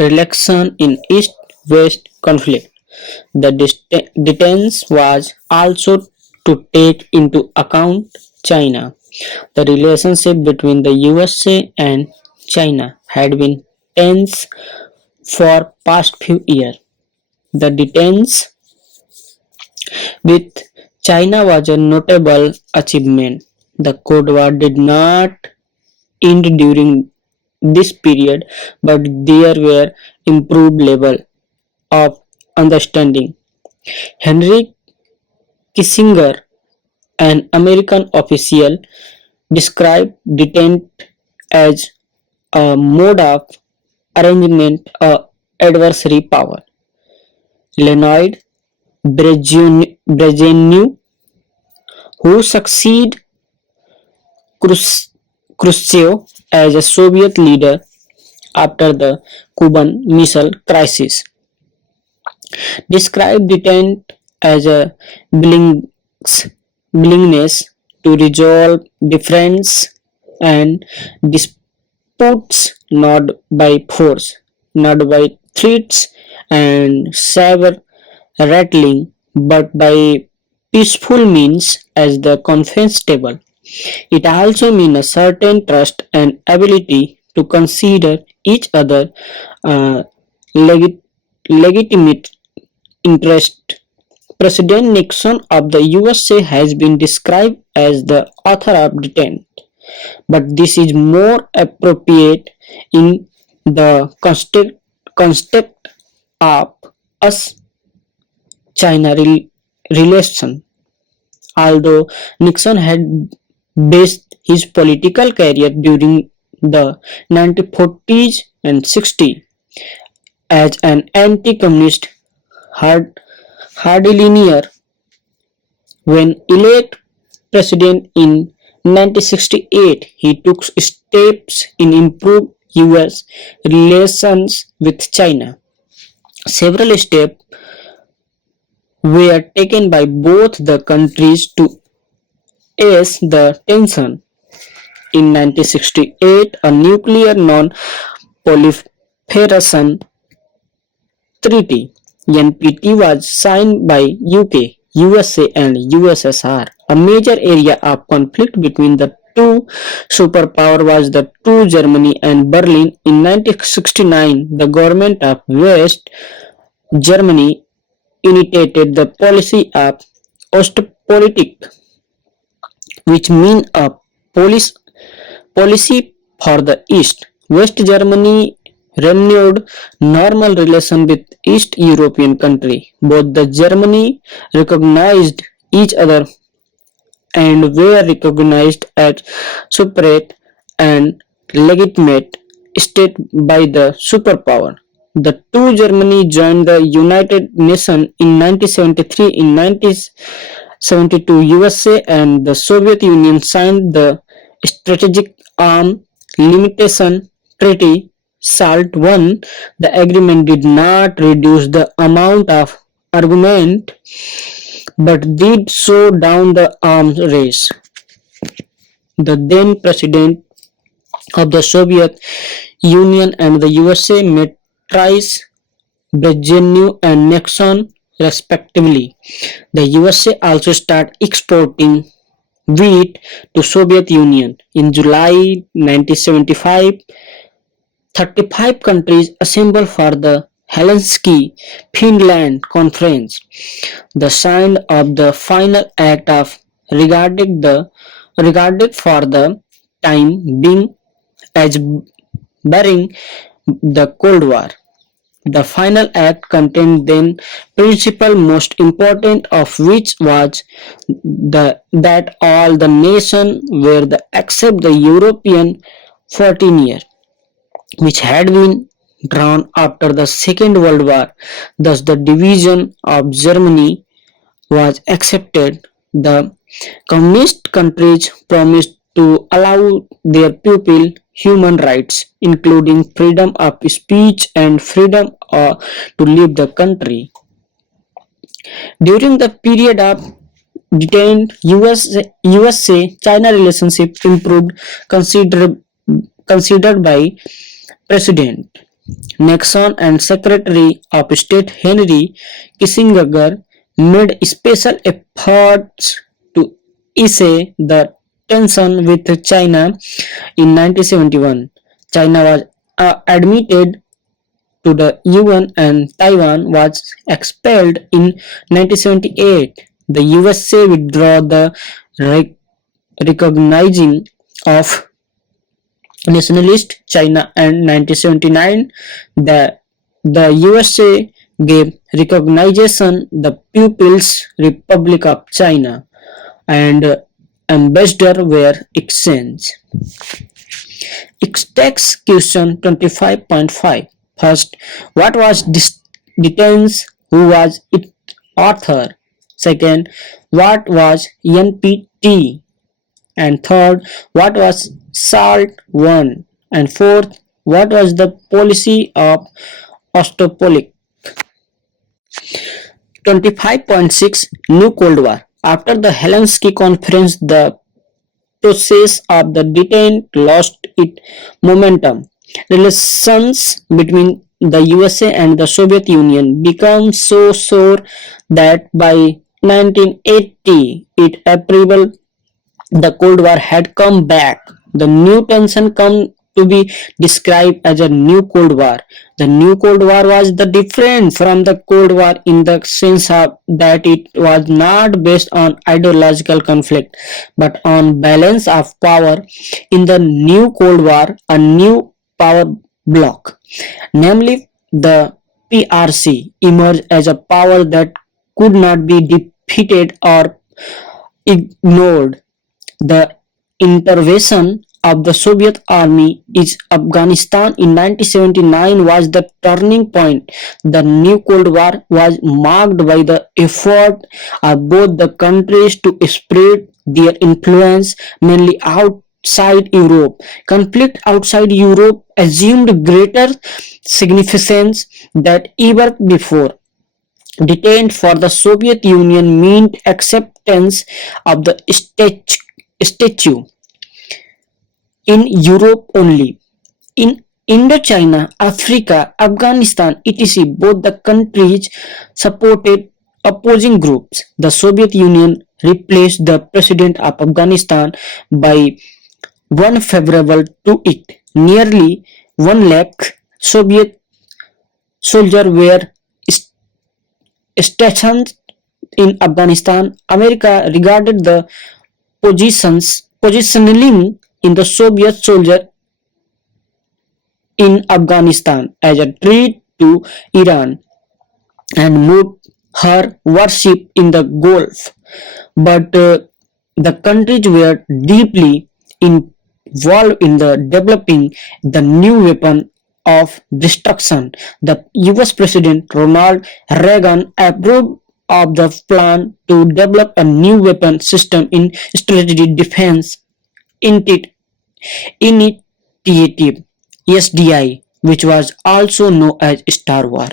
relaxation in East-West conflict. The distance was also to take into account China. The relationship between the USA and China had been tense for past few years. The distance with China was a notable achievement. The Cold War did not end during this period, but there were improved level of understanding. Henry Kissinger, an American official, described detente as a mode of arrangement of adversary power. Leonid Brezhnev, who succeeded Khrushchev as a Soviet leader after the Cuban Missile Crisis, described detente as a willingness to resolve difference and disputes not by force, not by threats and saber rattling, but by peaceful means as the conference table. It also means a certain trust and ability to consider each other uh, legit- legitimate interest. President Nixon of the USA has been described as the author of detent, but this is more appropriate in the context of US-China relation. Although Nixon had based his political career during the 1940s and 60s as an anti-communist hard, hardliner. When elected president in 1968, he took steps in improve US relations with China. Several steps were taken by both the countries to ease the tension. In 1968, a nuclear non-proliferation treaty (NPT) was signed by UK, USA, and USSR. A major area of conflict between the two superpowers was the two Germany and Berlin. In 1969, the government of West Germany initiated the policy of Ostpolitik, which mean a police policy for the East. West Germany renewed normal relation with East European country. Both the Germany recognized each other and were recognized as separate and legitimate state by the superpower. The two Germany joined the United Nations in 1973. In 1972, USA and the Soviet Union signed the Strategic Arm Limitation Treaty SALT I. The agreement did not reduce the amount of armament but did slow down the arms race. The then president of the Soviet Union and the USA met thrice Brezhnev and Nixon respectively. The USA also started exporting wheat to Soviet Union. In July 1975, 35 countries assembled for the Helsinki, Finland conference. The sign of the final act of regarded for the time being as burying the Cold War. The final act contained then principle most important of which was that all the nations were the except the European 14 year, which had been drawn after the Second World War. Thus the division of Germany was accepted. The communist countries promised to allow their people human rights, including freedom of speech and freedom to leave the country. During the period of detained USA-China relationship improved considered by President Nixon and Secretary of State Henry Kissinger made special efforts to ease the tension with China. In 1971, China was admitted to the UN and Taiwan was expelled in 1978. The USA withdrew the recognizing of nationalist China and 1979 the USA gave recognition the People's Republic of China and ambassador were exchanged. Text question 25.5. First, what was detains? Who was its author? Second, what was NPT? And third, what was SALT 1? And fourth, what was the policy of Ostopolik? 25.6 New Cold War. After the Helsinki Conference, the process of the detent lost its momentum. Relations between the USA and the Soviet Union became so sore that by 1980 it appeared the Cold War had come back. The new tension come to be described as a new Cold War. The new Cold War was the different from the Cold War in the sense of that it was not based on ideological conflict but on balance of power. In the new Cold War, a new power bloc, namely the PRC, emerged as a power that could not be defeated or ignored. The intervention of the Soviet army in Afghanistan in 1979 was the turning point. The new Cold War was marked by the effort of both the countries to spread their influence mainly outside Europe. Conflict outside Europe assumed greater significance than ever before. Detained for the Soviet Union meant acceptance of the statue in Europe only. In Indochina, Africa, Afghanistan, etc., both the countries supported opposing groups. The Soviet Union replaced the president of Afghanistan by one favorable to it. Nearly 1 lakh Soviet soldiers were stationed in Afghanistan. America regarded the positioning in the Soviet soldier in Afghanistan as a threat to Iran and moved her warship in the Gulf. But the countries were deeply involved in the developing the new weapon of destruction. The US President Ronald Reagan approved of the plan to develop a new weapon system in strategic defense initiative SDI, which was also known as Star War.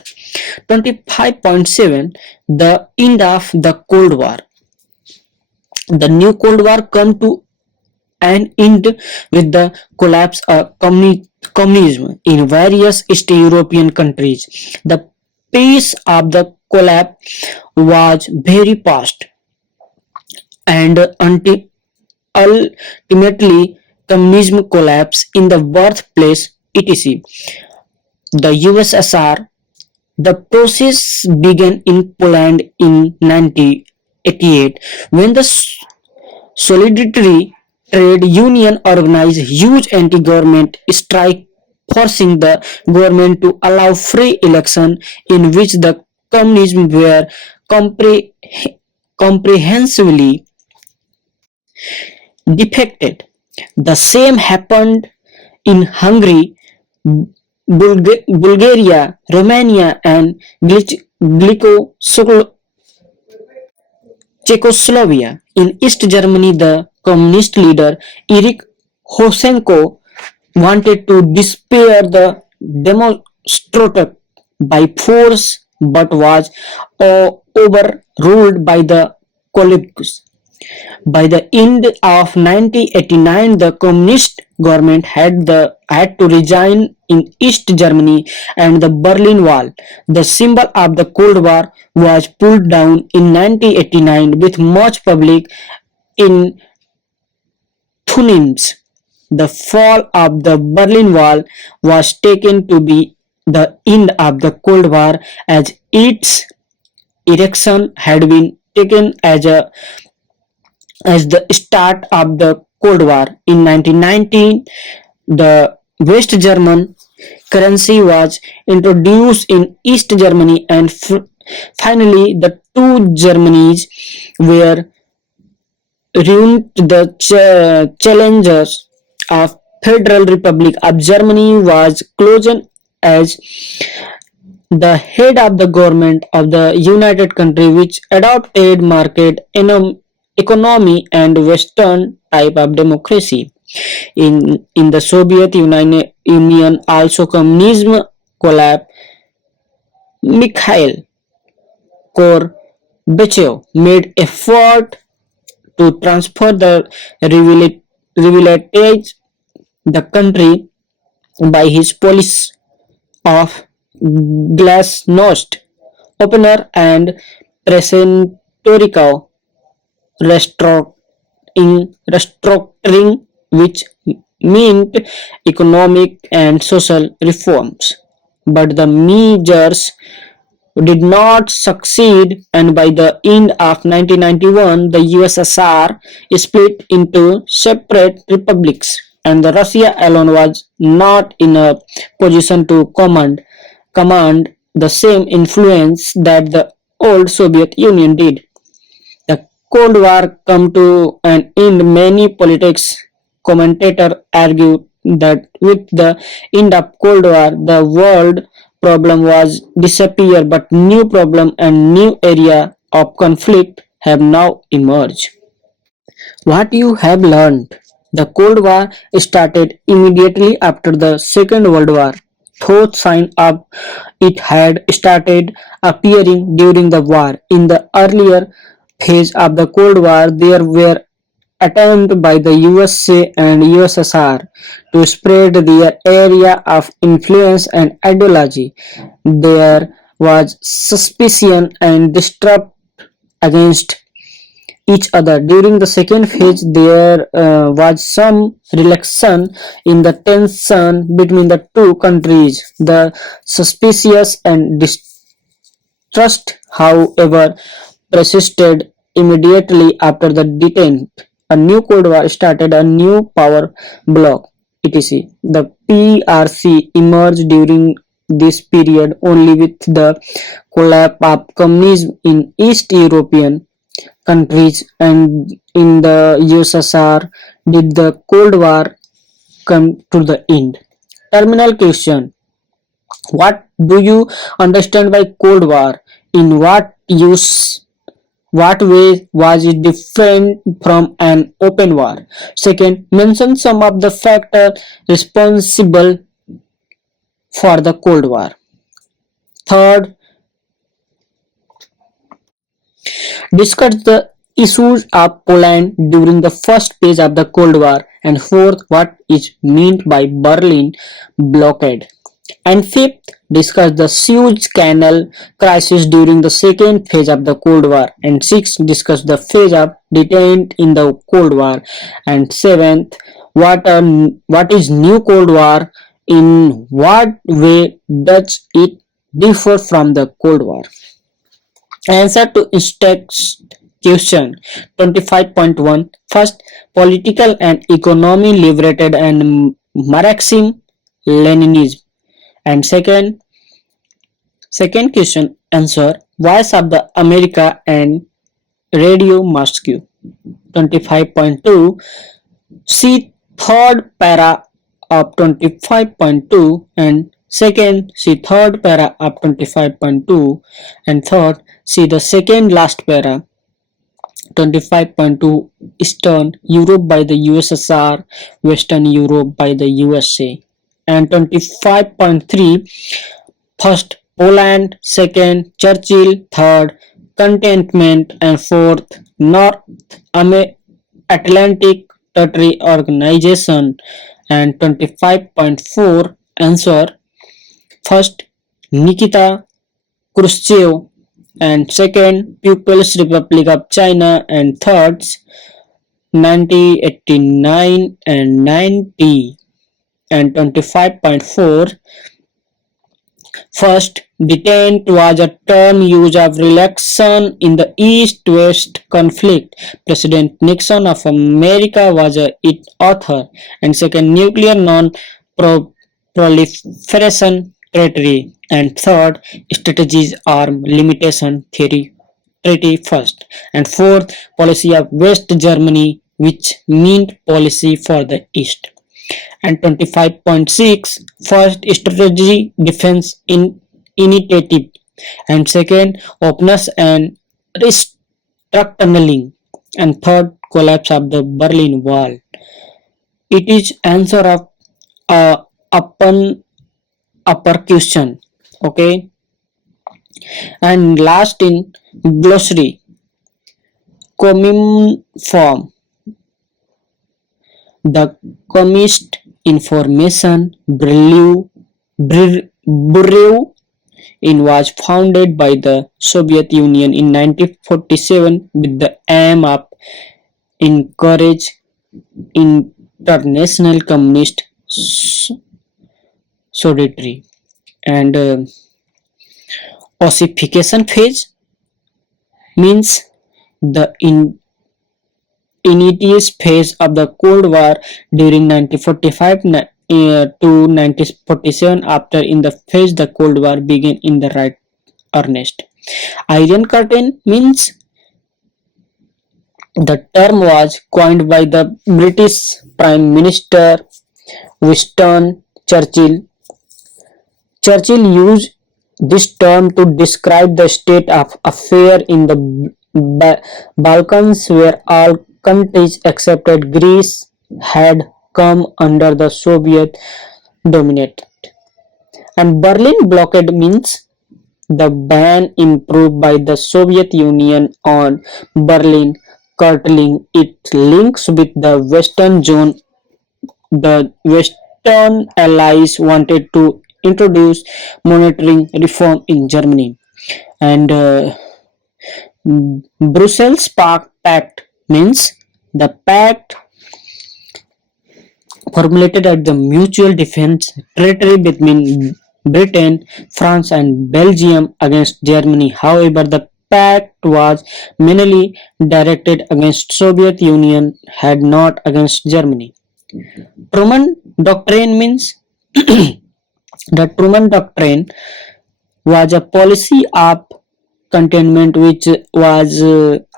25.7 The end of the Cold War. The new Cold War come to an end with the collapse of communism in various East European countries. The pace of the collapse was very fast and ultimately communism collapsed in the birthplace etc. The USSR. The process began in Poland in 1988 when the Solidarity Trade Union organized huge anti-government strike, forcing the government to allow free election in which the communists were compre- comprehensively defected. The same happened in Hungary, Bulgaria, Romania, and Czechoslovakia. In East Germany, the communist leader Erich Honecker wanted to disappear the demonstrators by force but was overruled by the colleagues. By the end of 1989, the communist government had to resign in East Germany and the Berlin Wall, the symbol of the Cold War, was pulled down in 1989 with much public enthusiasm. The fall of the Berlin Wall was taken to be the end of the Cold War as its erection had been taken as the start of the Cold War. In 1919, the West German currency was introduced in East Germany, and finally, the two Germanys were ruined. The challengers of Federal Republic of Germany was chosen as the head of the government of the United Country, which adopted market economy and Western type of democracy. In the Soviet Union, also communism collapsed. Mikhail Gorbachev made effort to transfer the privilege the country by his policy of glasnost, opener and perestroika restructuring, which meant economic and social reforms. But the measures did not succeed, and by the end of 1991, the USSR split into separate republics, and the Russia alone was not in a position to command the same influence that the old Soviet Union did. The Cold War come to an end. Many politics commentators argue that with the end of Cold War, the world problem was disappear, but new problem and new area of conflict have now emerged. What you have learned. The Cold War started immediately after the Second World War. Though signs of it had started appearing during the war. In the earlier phase of the Cold War, there were attempts by the USA and USSR to spread their area of influence and ideology. There was suspicion and distrust against each other. During the second phase, there was some relaxation in the tension between the two countries. The suspicious and distrust, however, persisted immediately after the detent. a new Cold War started a new power bloc, etc. The PRC emerged during this period only with the collapse of communism in East European countries and in the USSR did the Cold War come to the end. Terminal question: what do you understand by Cold War? In what way was it different from an open war? Second, mention some of the factors responsible for the Cold War. Third, discuss the issues of Poland during the first phase of the Cold War. And fourth, what is meant by Berlin blockade. And fifth, discuss the Suez Canal crisis during the second phase of the Cold War. And sixth, discuss the phase of detained in the Cold War. And seventh, what is new Cold War? In what way does it differ from the Cold War? Answer to text question 25.1. First, political and economy liberated and Marxism Leninism. And second question answer Voice of the America and Radio Moscow. 25.2. See third para of 25.2 and second see third para of 25.2 and third see the second last para 25.2 Eastern Europe by the USSR, Western Europe by the USA. And 25.3 first Poland, second Churchill, third contentment, and fourth North Atlantic Treaty Organization. And 25.4 answer first Nikita Khrushchev and second People's Republic of China and third 1989 and 90. And 25.4 first detent was a term used of relaxation in the East-West conflict. President Nixon of America was its author. And second nuclear non-proliferation treaty. And third strategies arm limitation theory treaty first. And fourth policy of West Germany which meant policy for the East. And 25.6 first strategy defense initiative and second openness and restructuring and third collapse of the Berlin Wall. It is answer of upper question. Okay, and last in glossary commune form. The Communist Information Bureau was founded by the Soviet Union in 1947 with the aim of encourage international communist solidarity. And ossification phase means the initial phase of the Cold War during 1945 to 1947. After in the phase the Cold War began in the right earnest. Iron Curtain means the term was coined by the British Prime Minister Winston Churchill. Churchill used this term to describe the state of affairs in the Balkans where all countries except Greece had come under the Soviet dominate. And Berlin blockade means the ban imposed by the Soviet Union on Berlin curtailing its links with the Western zone. The Western allies wanted to introduce monetary reform in Germany. And Brussels Pact means the pact formulated at the mutual defense treaty between Britain, France and Belgium against Germany. However, the pact was mainly directed against Soviet Union, had not against Germany. Truman Doctrine means the Truman Doctrine was a policy of containment which was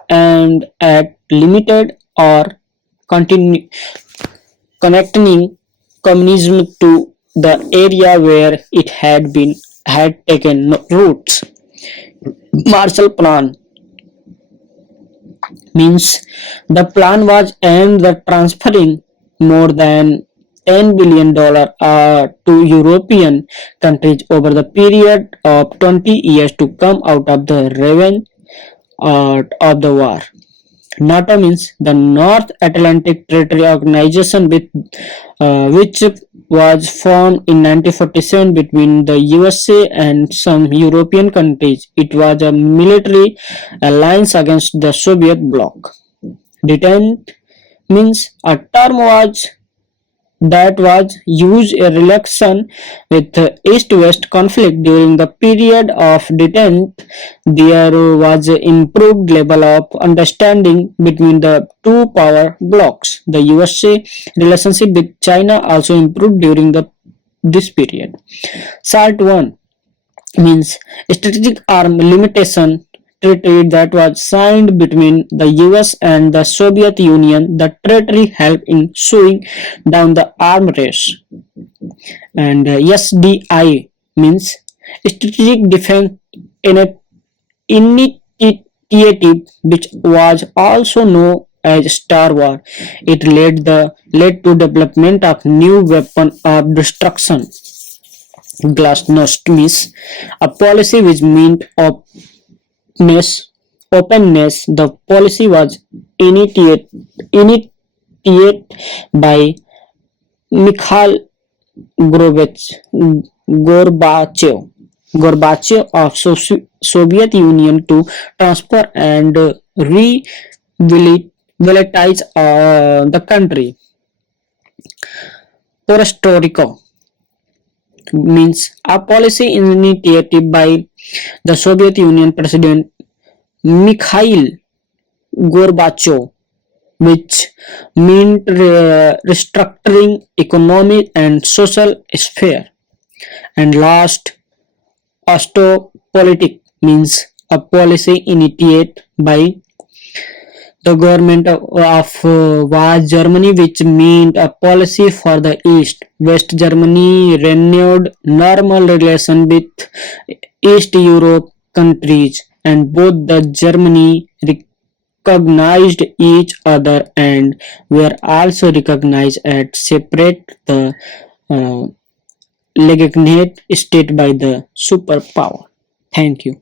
aimed at limited or continue connecting communism to the area where it had taken roots. Marshall Plan means the plan was aimed at transferring more than $10 billion to European countries over the period of 20 years to come out of the revenge of the war. NATO means the North Atlantic Treaty Organization, which was formed in 1947 between the USA and some European countries. It was a military alliance against the Soviet bloc. Detent means a term that was used in relation with the East-West conflict during the period of detente. There was an improved level of understanding between the two power blocs. The USA relationship with China also improved during this period. SALT 1 means strategic arm limitation treaty that was signed between the US and the Soviet Union. The treaty helped in slowing down the arm race. And SDI means strategic defense initiative, which was also known as Star War. It led to development of new weapon of destruction. Glasnost means a policy which meant openness. The policy was initiated by Mikhail Gorbachev, Gorbachev of Soviet Union to transfer and revitalize the country. Perestroika means a policy initiated by the Soviet Union President Mikhail Gorbachev, which meant restructuring economic and social sphere. And last, Ostpolitik means a policy initiated by the government of West Germany, which meant a policy for the East. West Germany renewed normal relations with East Europe countries, and both the Germany recognized each other and were also recognized as separate the uh, legitimate state by the superpower. Thank you.